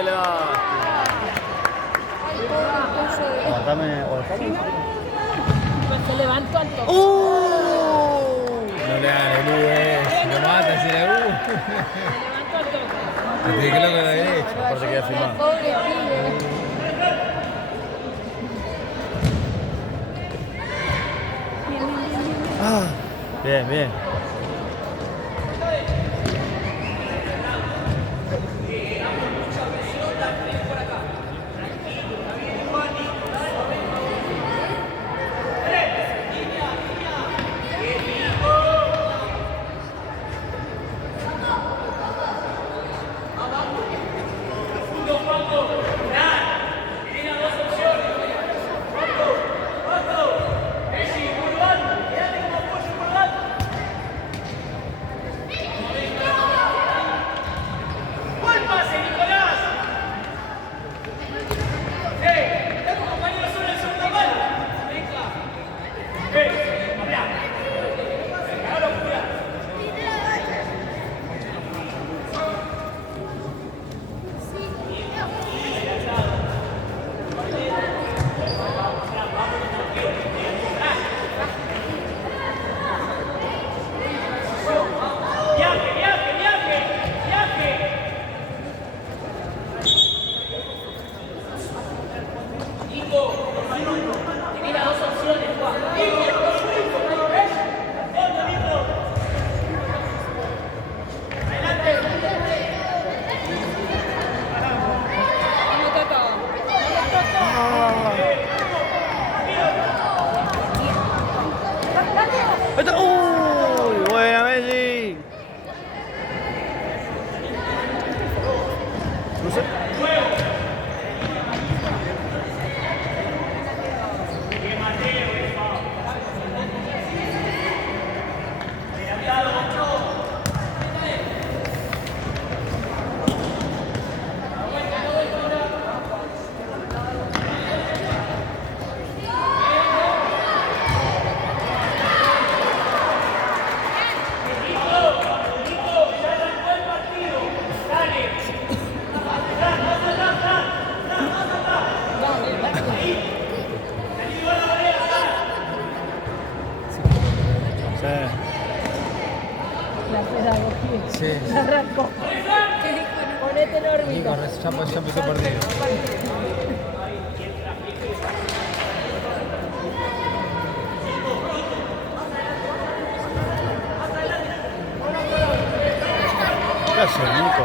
qué lástima. Aguantame. Se levantó al toque. No le hagan el U, lo matan si era U. Se levantó al toque. Así que loco a la derecha. Aparte queda filmado. Pobre pibe. Bien, bien. ¡Uy! Buena, Messi. Cruce. La pedagogía. Sí. La arrancó. Ponete en órbita. Ya empezó el partido. ¿Qué hace, Nico?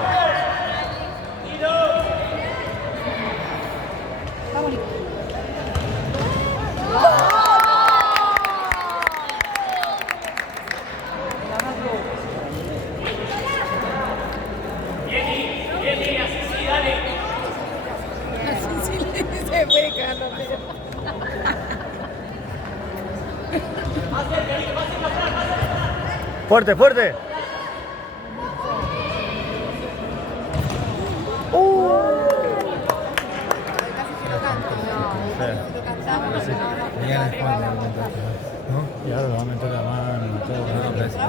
Vamos, Nico. Se puede Carlos, pero... Fuerte, fuerte. Mañana después de Y ahora lo va a meter la mano. No, parece que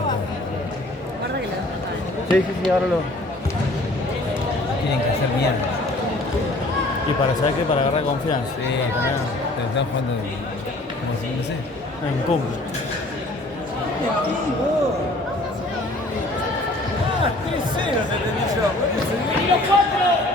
Guarda que le das una Sí, ahora lo. tienen que hacer mierda. Y para saber que para agarrar confianza. Sí, Para tener pero están jugando como si, no sé. en cumple. Ah, 3-0 se tenía yo.